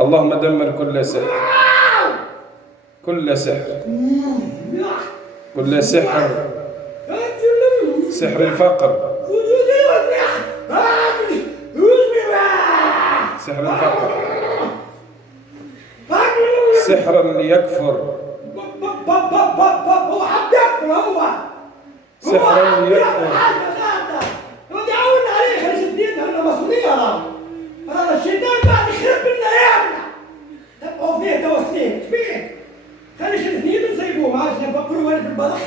اللهم دمر كل سحر، كل سحر، كل سحر، سحر الفقر، سحر الفقر، سحر اللي يكفر، سحر اللي يكفر. الشيطان بعد يخرب لنا ايامنا تبقوا فيه توسلين شبيك خليش الاثنين نسيبوه ما عادش نفكروا ولا في البلح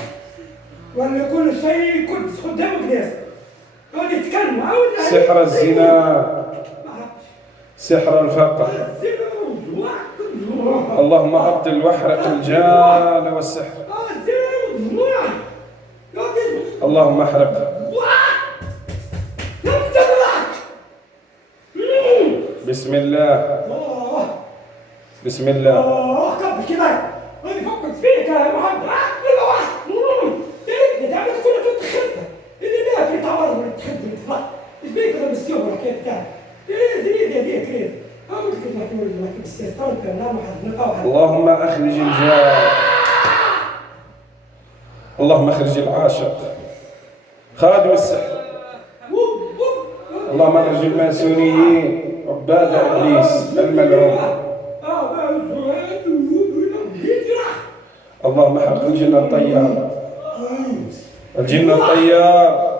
ولا كل شيء كنت قدامك ناس يقعد يتكلموا سحر الزنا، سحر الفقر. اللهم ابطل واحرق الجان والسحر. اللهم احرق. بسم الله، بسم الله. كبر كده انا فكرت فيك يا محمد تعمل كل كنت خدمه اللي بيها في تعورض ولا تخدم ايش بيك انا بالسيوره كيف كان دي كريز اقول لك ما تقول لك السيستم كان لا محد اللهم اخرج الجان، اللهم اخرج العاشق خادم السحر، اللهم اخرج الماسونيين عباد ابليس الملعون. اللهم احرق الجن الطيار، الجن الطيار،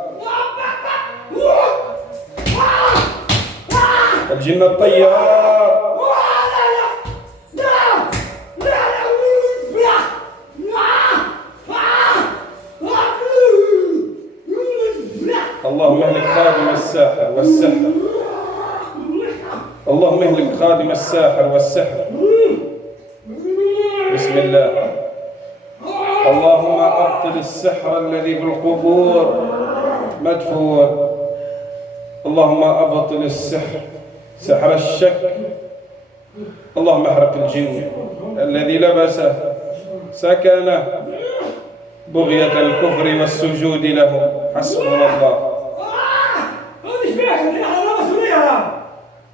الجن الطيار. اللهم اهلك خادم الساحر والسحر، اللهم اهلك خادم الساحر والسحر. بسم الله. اللهم ابطل السحر الذي في القبور مدفون. اللهم ابطل السحر، سحر الشك. اللهم احرق الجن الذي لبسه سكنه بغية الكفر والسجود له. حسبنا الله.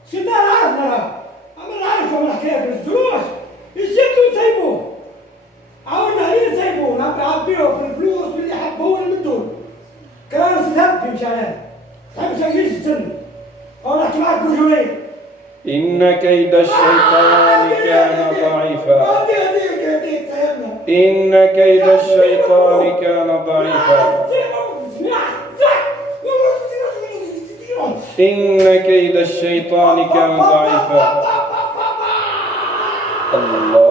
الشيطان عارفنا عمل عارفه من حكايه الفلوس يشدوا يسيبوه عاونا عليه يسيبوه نعبيوه في الفلوس واللي حبوه اللي بدون كانوا تثبي مش عليه تحب شيء يجتن او نحكي معك برجولين. إن كيد الشيطان كان ضعيفا، إن كيد الشيطان كان ضعيفا، إن كيد الشيطان كان ضعيفا. الله